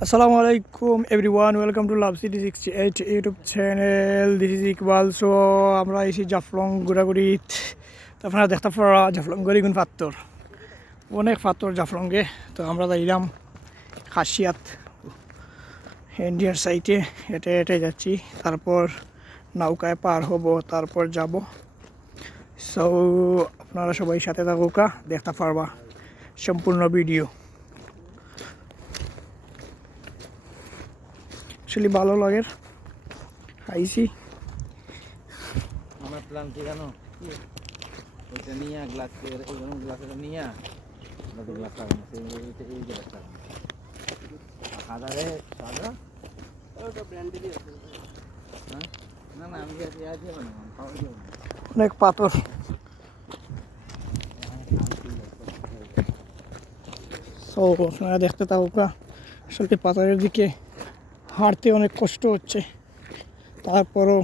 Assalamualaikum everyone, welcome to Love City 68 YouTube channel. This is Iqbal. So আমরা এসে জাফলং ঘোরাঘুরি তো আপনারা দেখতে পারা জাফলং গরিগুন পাত্তর অনেক পাত্তর জাফলংয়ে। তো আমরা যাইলাম খাসিয়াত ইন্ডিয়ার সাইটে হেঁটে হেঁটে যাচ্ছি, তারপর নৌকায় পার হব, তারপর যাব। সো আপনারা সবাই সাথে থাকুকা, দেখতে পারবা সম্পূর্ণ ভিডিও। অ্যাকচুয়ালি ভালো লাগে খাইছি। আমার প্ল্যান কি জানো, ওইটা নিয়ে গ্লাসের গ্লাসের নিয়ে গ্লাস লাগানো, এই গ্লাস লাগানো হাজারে সাদা না না আমি দিয়ে বানাবো, খাওয়া দিয়ে অনেক পাথর। সো আপনারা দেখতে থাকুকা। আসলে পাথরের দিকে হাঁটতে অনেক কষ্ট হচ্ছে, তারপরও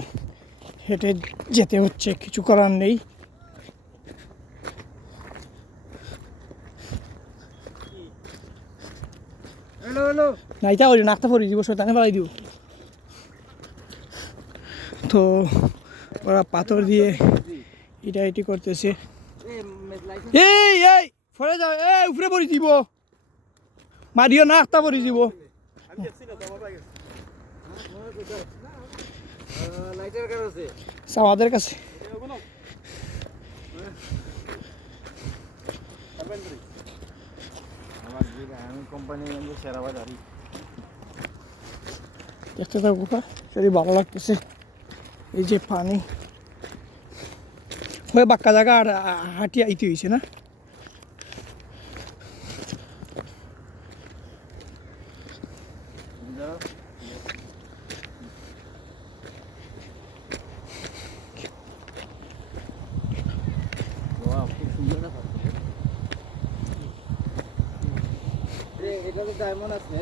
হেঁটে যেতে হচ্ছে, কিছু করার নেই। নাইতা করি নাকটা পরি দিব, শয়তানে ফেলাই দিব। তো ওরা পাথর দিয়ে এটা এটি করতেছে। এই এই ফরে যাও, এই উপরে পরি দিব, মারিও না, আখটা পরি দিব। আমাদের কাছে দেখতে থাকবো, যদি ভালো লাগতেছে। এই যে পানি হয়ে বাক্কা জায়গা আর হাঁটি আইতে হয়েছে না। এটা তো ডায়মন্ড আছে।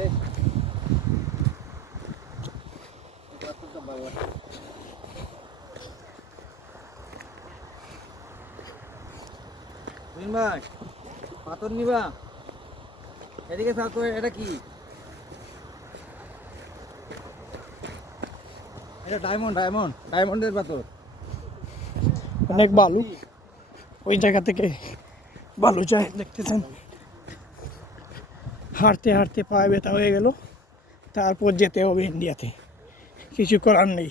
ভাই পাথর নিবা, এদিকে থাকো। এটা কি? এটা ডায়মন্ডের পাথর। অনেক বালু, ওই জায়গা থেকে বালু যায় দেখতেছেন। হাঁটতে হাঁটতে পায়ে ব্যথা হয়ে গেল, তারপর যেতে হবে ইন্ডিয়াতে, কিছু করার নেই।